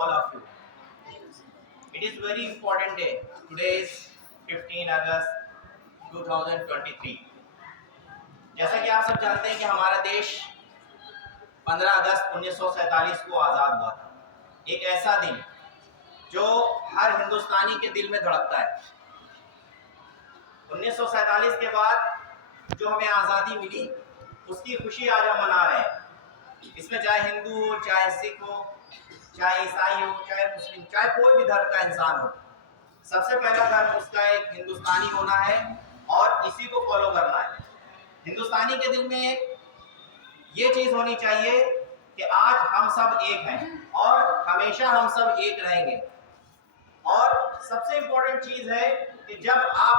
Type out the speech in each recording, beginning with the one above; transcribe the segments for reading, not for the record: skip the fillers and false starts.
all of you. It is very important day. Today is 15 August 2023. जैसा कि आप सब जानते हैं कि हमारा देश 15 अगस्त 1947 को आज़ाद हुआ था। एक ऐसा दिन जो हर हिंदुस्तानी के दिल में धड़कता है। 1947 के बाद जो हमें आज़ादी मिली उसकी खुशी आज हम मना रहे हैं। इसमें चाहे हिंदू हो, चाहे सिख हो, चाहे ईसाई हो, चाहे मुस्लिम, चाहे कोई भी धर्म का इंसान हो, सबसे पहला धर्म उसका एक हिंदुस्तानी होना है और इसी को फॉलो करना है। हिंदुस्तानी के दिल में ये चीज़ होनी चाहिए कि आज हम सब एक हैं और हमेशा हम सब एक रहेंगे। और सबसे इम्पोर्टेंट चीज़ है कि जब आप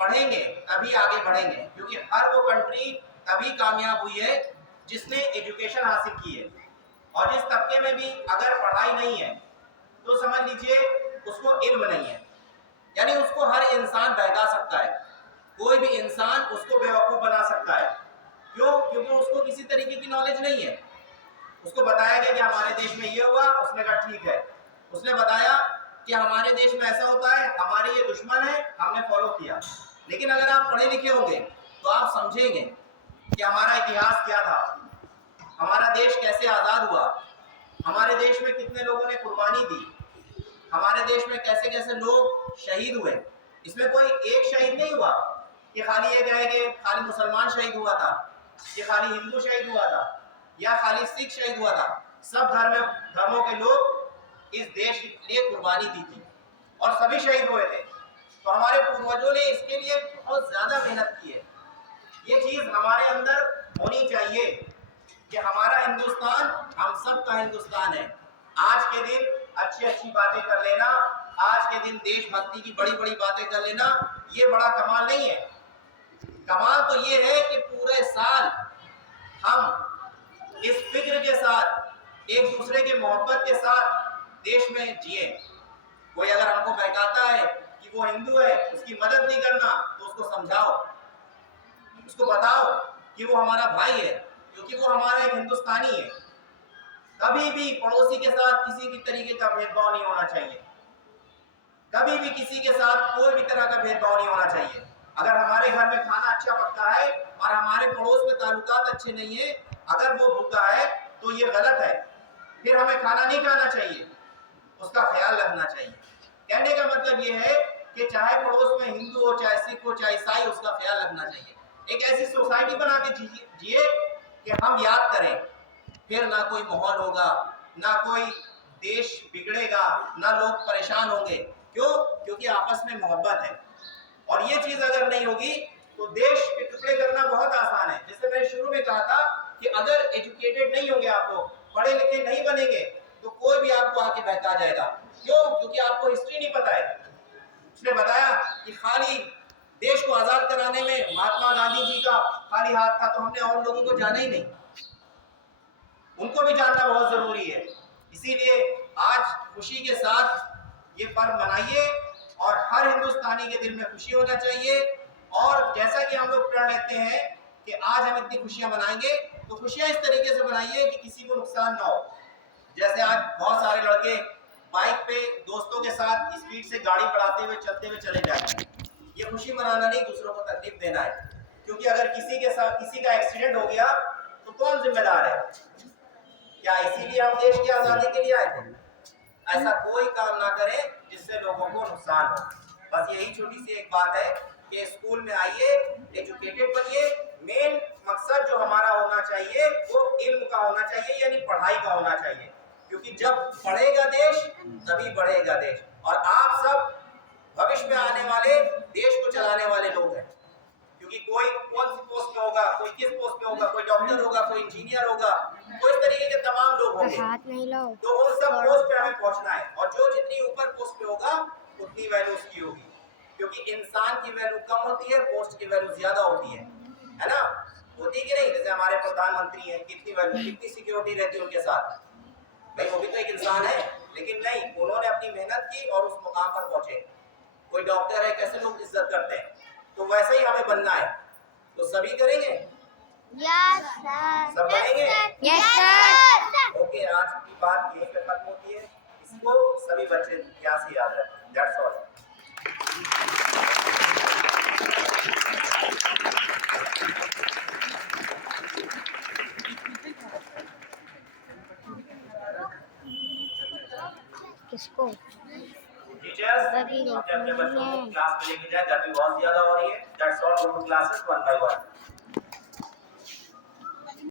पढ़ेंगे तभी आगे बढ़ेंगे, क्योंकि हर वो कंट्री तभी कामयाब हुई है जिसने एजुकेशन हासिल की है। और जिस तबके में भी अगर पढ़ाई नहीं है तो समझ लीजिए उसको इल्म नहीं है, यानी उसको हर इंसान बहका सकता है, कोई भी इंसान उसको बेवकूफ़ बना सकता है। क्यों? क्योंकि उसको किसी तरीके की नॉलेज नहीं है। उसको बताया गया कि हमारे देश में ये हुआ, उसने कहा ठीक है। उसने बताया कि हमारे देश में ऐसा होता है, हमारे ये दुश्मन है, हमने फॉलो किया। लेकिन अगर आप पढ़े लिखे होंगे तो आप समझेंगे कि हमारा इतिहास क्या था, हमारा देश कैसे आज़ाद हुआ, हमारे देश में कितने लोगों ने कुर्बानी दी, हमारे देश में कैसे कैसे लोग शहीद हुए। इसमें कोई एक शहीद नहीं हुआ कि खाली ये कहे कि खाली मुसलमान शहीद हुआ था, कि खाली हिंदू शहीद हुआ था या खाली सिख शहीद हुआ था। सब धर्मों के लोग इस देश के लिए कुर्बानी दी थी और सभी शहीद हुए थे। तो हमारे पूर्वजों ने इसके लिए बहुत ज़्यादा मेहनत की है। ये चीज़ हमारे अंदर होनी चाहिए कि हमारा हिंदुस्तान हम सब का हिंदुस्तान है। आज के दिन अच्छी अच्छी बातें कर लेना, आज के दिन देशभक्ति की बड़ी बड़ी बातें कर लेना, ये बड़ा कमाल नहीं है। कमाल तो ये है कि पूरे साल हम इस फिक्र के साथ, एक दूसरे के मोहब्बत के साथ देश में जिए। कोई अगर हमको बहकाता है कि वो हिंदू है, उसकी मदद नहीं करना, तो उसको समझाओ, उसको बताओ कि वो हमारा भाई है, क्योंकि वो हमारा एक हिंदुस्तानी है। कभी भी पड़ोसी के साथ किसी भी तरीके का भेदभाव नहीं होना चाहिए, कभी भी किसी के साथ कोई भी तरह का भेदभाव नहीं होना चाहिए। अगर हमारे घर में खाना अच्छा पकता है और हमारे पड़ोस में ताल्लुकात अच्छे नहीं है, अगर वो भूखा है तो ये गलत है, फिर हमें खाना नहीं खाना चाहिए, उसका ख्याल रखना चाहिए। कहने का मतलब ये है कि चाहे पड़ोस में हिंदू हो, चाहे सिख हो, चाहे ईसाई, उसका ख्याल रखना चाहिए। एक ऐसी सोसाइटी बना के जिए कि हम याद करें, फिर ना कोई माहौल होगा, ना कोई देश बिगड़ेगा, ना लोग परेशान होंगे। क्यों? क्योंकि आपस में मोहब्बत है। और ये चीज़ अगर नहीं होगी तो देश के टुकड़े करना बहुत आसान है। जैसे मैंने शुरू में कहा था कि अगर एजुकेटेड नहीं होंगे, आप लोग पढ़े लिखे नहीं बनेंगे, तो कोई भी आपको आके बहका जाएगा। क्यों? क्योंकि आपको हिस्ट्री नहीं पता है। उसने बताया कि खाली देश को आज़ाद कराने में महात्मा गांधी जी का खाली हाथ था, तो हमने और लोगों को जाना ही नहीं। उनको भी जानना बहुत ज़रूरी है। इसीलिए आज खुशी के साथ ये पर्व मनाइए और हर हिंदुस्तानी के दिल में खुशी होना चाहिए। और जैसा कि हम लोग प्रण लेते हैं कि आज हम इतनी खुशियां मनाएंगे, तो खुशियां इस तरीके से मनाइए कि किसी को नुकसान ना हो। जैसे आज बहुत सारे लड़के बाइक पे दोस्तों के साथ स्पीड से गाड़ी बढ़ाते हुए चलते हुए चले जाते हैं। ये खुशी मनाना नहीं, दूसरों को तकलीफ देना है। क्योंकि अगर किसी के साथ किसी का एक्सीडेंट हो गया तो कौन जिम्मेदार है? क्या इसीलिए हम देश की आज़ादी के लिए आए थे? ऐसा कोई काम ना करें जिससे लोगों को नुकसान हो। बस यही छोटी सी एक बात है कि स्कूल में आइए, एजुकेटेड बनिए। मेन मकसद जो हमारा होना चाहिए वो इल्म का होना चाहिए, यानी पढ़ाई का होना चाहिए। क्योंकि जब पढ़ेगा देश तभी बढ़ेगा देश। और आप सब भविष्य में आने वाले देश को चलाने वाले लोग हैं। क्योंकि कोई कौन सी पोस्ट पे होगा, कोई किस पोस्ट पे होगा, कोई डॉक्टर होगा, कोई इंजीनियर होगा, तो इस तरीके के तमाम लोग होंगे। तो उन सब पोस्ट पे हमें पहुंचना है। और जो जितनी ऊपर पोस्ट पे होगा उतनी वैल्यू उसकी होगी। क्योंकि इंसान की वैल्यू कम होती है, पोस्ट की वैल्यू ज्यादा होती है ना? होती कि नहीं? जैसे हमारे प्रधानमंत्री हैं, कितनी वैल्यू, कितनी सिक्योरिटी रहती है उनके साथ। भाई वो भी तो एक इंसान है, लेकिन नहीं, उन्होंने अपनी मेहनत की और उस मुकाम पर पहुंचे। कोई डॉक्टर है, कैसे लोग इज्जत करते हैं, तो वैसे ही हमें बनना है। तो सभी करेंगे? Yes sir. सब बनेंगे? Yes sir. ओके, आज की बात यहीं पे खत्म होती है। इसको सभी बच्चे ध्यान से याद रखें। That's all. किसको टीचर्स अपने अपने बच्चों को क्लास में लेके जाए, गर्मी बहुत ज्यादा हो रही है। That's all, go to classes one by one.